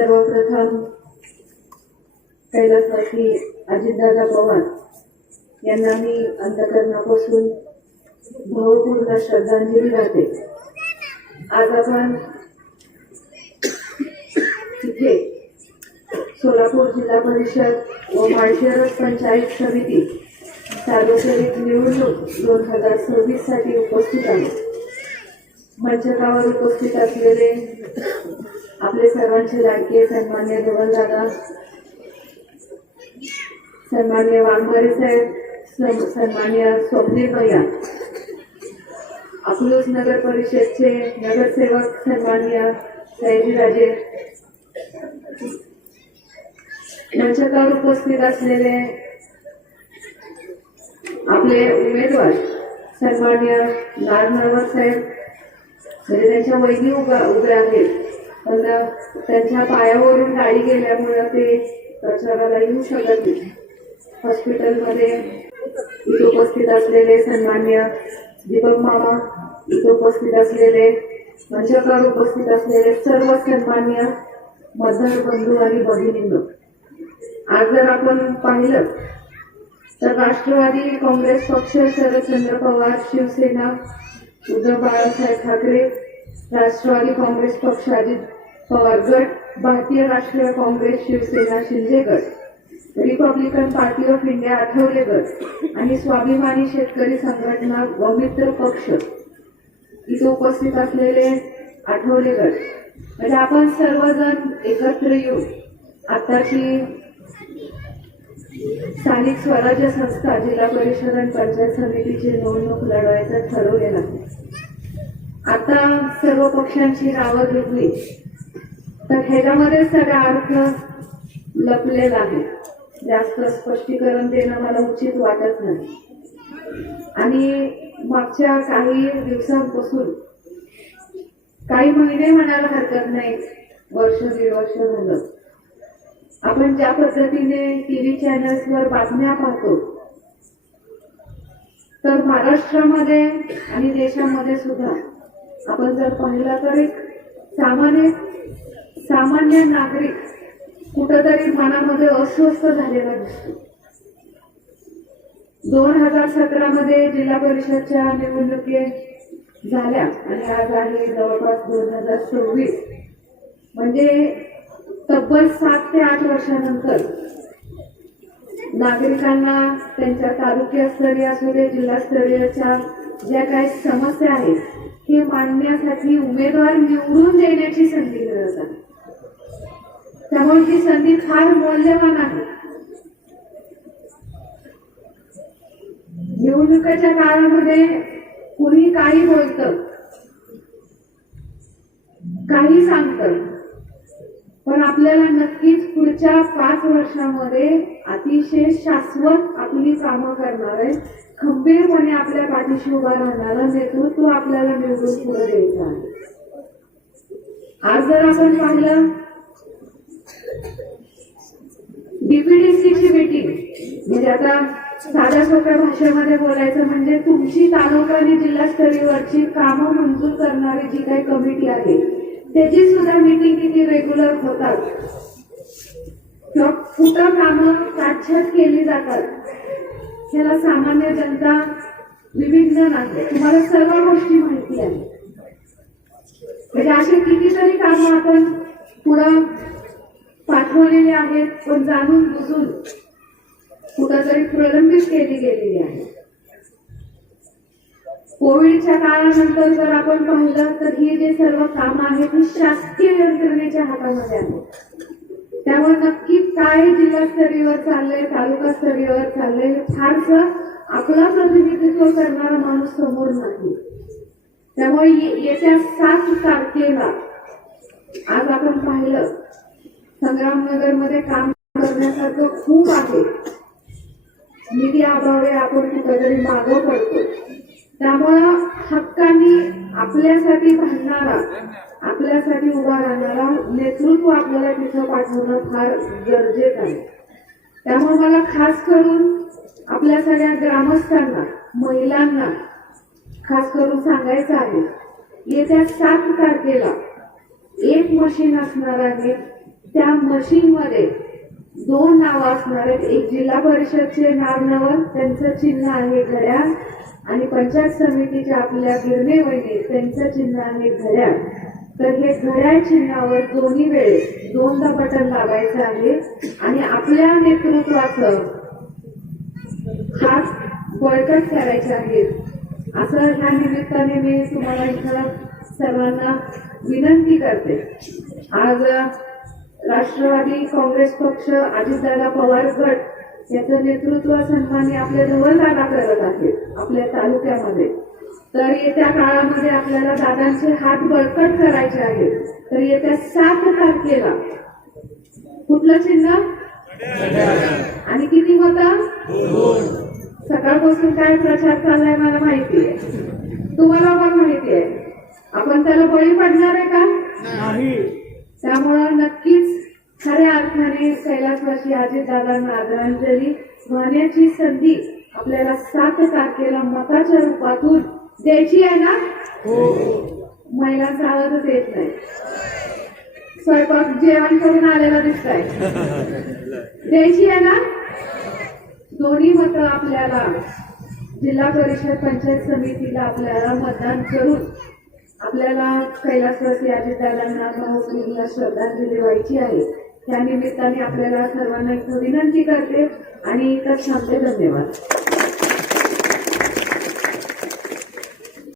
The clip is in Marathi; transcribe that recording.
सर्वप्रथम कैलासवासी अजितदादा पवार यांना मी अंतःकरणापासून भावपूर्ण श्रद्धांजली वाहते। आज आपण तिथे सोलापूर जिल्हा परिषद व माळशिरस पंचायत समिती सार्वजनिक निवडणूक 2026 साठी उपस्थित आहे। मंचकावर उपस्थित असलेले आपले सर्वांचे लाडके सन्मान्य धवलदादा, सन्मान्य वाघमारे साहेब, सन्मान्य स्वप्नील भैया, अकलूज नगर परिषदचे नगरसेवक सन्मान्य सयाजीराजे, मंचकावर उपस्थित असलेले आपले उमेदवार सन्मान्य नारनवर साहेब, त्यांच्या वहिनी उभ्या आहेत, पण त्यांच्या पायावरून गाडी गेल्यामुळे ते प्रचाराला येऊ शकत नाही। हॉस्पिटलमध्ये इथे उपस्थित असलेले सन्मान्य दीपक मामा, इथे उपस्थित असलेले मंचकावर उपस्थित असलेले सर्व सन्मान्य मतदार बंधू आणि भगिनींनो, आज जर आपण पाहिलं तर राष्ट्रवादी काँग्रेस पक्ष, शरदचंद्र पवार, शिवसेना उद्धव बाळासाहेब ठाकरे, राष्ट्रवादी काँग्रेस पक्ष अजित पवार गट, भारतीय राष्ट्रीय काँग्रेस शिवसेना शिंदे गट, Republican party of India Athawale गट आणि स्वाभिमानी शेतकरी संघटना व मित्र पक्ष इथे उपस्थित असलेले आठवले गट, म्हणजे आपण सर्वजण एकत्र येऊन आताची स्थानिक स्वराज्य संस्था जिल्हा परिषद आणि पंचायत समितीची निवडणूक लढवायचं ठरवलेलं आहे। आता सर्व पक्षांची नावं घेतली तर ह्याच्यामध्ये सगळा अर्थ लपलेला आहे। जास्त स्पष्टीकरण देणं मला उचित वाटत नाही। आणि मागच्या काही दिवसांपासून, काही महिने म्हणायला हरकत नाही, वर्ष दीड वर्ष झालं, आपण ज्या पद्धतीने टीव्ही चॅनल्सवर बातम्या पाहतो, तर महाराष्ट्रामध्ये आणि देशामध्ये सुद्धा आपण जर पाहिलं तर एक सामान्य नागरिक कुठंतरी मनामध्ये अस्वस्थ झालेला दिसतो। 2017 मध्ये जिल्हा परिषदच्या निवडणुकी झाल्या आणि आज आहे जवळपास 2026, म्हणजे तब्बल 7 ते 8 वर्षानंतर नागरिकांना त्यांच्या तालुकास्तरीय असू दे जिल्हास्तरीयच्या ज्या काही समस्या आहेत हे मांडण्यासाठी उमेदवार निवडून देण्याची संधी मिळत आहे। त्यामुळे ही संधी फार मौल्यवान आहे। निवडणुकीच्या काळामध्ये कुणी काही बोलतं, काही सांगतं, पण आपल्याला नक्कीच पुढच्या 5 वर्षामध्ये अतिशय शाश्वत आपली कामं करणारे, खंबीरपणे आपल्या पाठीशी उभा राहणारं नेतृत्व आपल्याला निवडून पुढे द्यायचं आहे। आज जर आपण पाहिलं डीपीडीसीची मीटिंग, म्हणजे आता साध्या सोप्या भाषेमध्ये बोलायचं म्हणजे तुमची तालुका आणि जिल्हास्तरीयवरची कामं मंजूर करणारी जी काही कमिटी आहे त्याची सुद्धा मीटिंग किती रेग्युलर होतात किंवा कुठं कामं काटछाट केली जातात, ह्याला सामान्य जनता विविध नाही। तुम्हाला सर्व गोष्टी माहिती आहे, म्हणजे असे कितीतरी कामं आपण पुढं पाठवलेले आहेत, पण जाणून बुजून कुठंतरी प्रलंबित केली गेलेली आहे। कोविडच्या काळानंतर जर आपण पाहिलं तर ही जे सर्व कामं आहेत ही शासकीय यंत्रणेच्या हातामध्ये आहेत। त्यामुळे नक्की काय जिल्हास्तरीयवर चाललंय, तालुकास्तरीयवर चाललंय, फारसं आपला प्रतिनिधित्व करणारा माणूस समोर नाही। त्यामुळे येत्या 7 तारखेला आज आपण पाहिलं संग्रामनगरमध्ये काम करण्यासारखं खूप आहे, निधी अभावे आपण कुठेतरी मागं पडतो। त्यामुळं हक्कानी आपल्यासाठी भांडणारा, आपल्यासाठी उभा राहणारा नेतृत्व आपल्याला तिथं पाठवणं फार गरजेचं आहे। त्यामुळे मला खास करून आपल्या सगळ्या ग्रामस्थांना, महिलांना खास करून सांगायचं आहे, येत्या 7 तारखेला एक मशीन असणार आहे त्या मशीनमध्ये 2 नावं असणार आहेत. एक जिल्हा परिषदचे नाव त्यांचं चिन्ह आहे घड्याळ, आणि पंचायत समितीच्या आपल्या गिरणे वहिनी त्यांचं चिन्ह आहे घड्याळ. तर हे घड्याळ चिन्हावर दोन्ही वेळेस 2दा बटन दाबायचं आहे आणि आपल्या नेतृत्वाचं हात बळकट करायचे आहेत. असं ह्या निमित्ताने मी तुम्हाला इथं सर्वांना विनंती करते. आज राष्ट्रवादी काँग्रेस पक्ष अजितदादा पवार गट याचं नेतृत्व सन्मान्य आपले धवलदादा करत आहेत आपल्या तालुक्यामध्ये. तर येत्या काळामध्ये आपल्याला दादांचे हात बळकट करायचे आहेत. तर येत्या 7 तारखेला कुठलं चिन्ह आणि किती होतं? सकाळपासून काय प्रचार चाललाय मला माहिती आहे, तुम्हाला पण माहिती आहे. आपण त्याला बळी पडणार आहे का? नाही. त्यामुळं नक्कीच खऱ्या अर्थाने कैलासवासी अजितदादांना आदरांजली वाहण्याची संधी आपल्याला 7 तारखेला मताच्या रूपातून द्यायची आहे ना? महिलांचा आवाजच येत नाही. स्वयंपाक जेवण करून आलेला दिसताय. द्यायची आहे ना? दोन्ही मतं आपल्याला जिल्हा परिषद पंचायत समितीला आपल्याला मतदान करून आपल्याला कैलासवासी अजितदादांना भावपूर्ण श्रद्धांजली व्हायची आहे. त्या निमित्ताने आपल्याला सर्वांना एक विनंती करते आणि इथंच थांबते. धन्यवाद.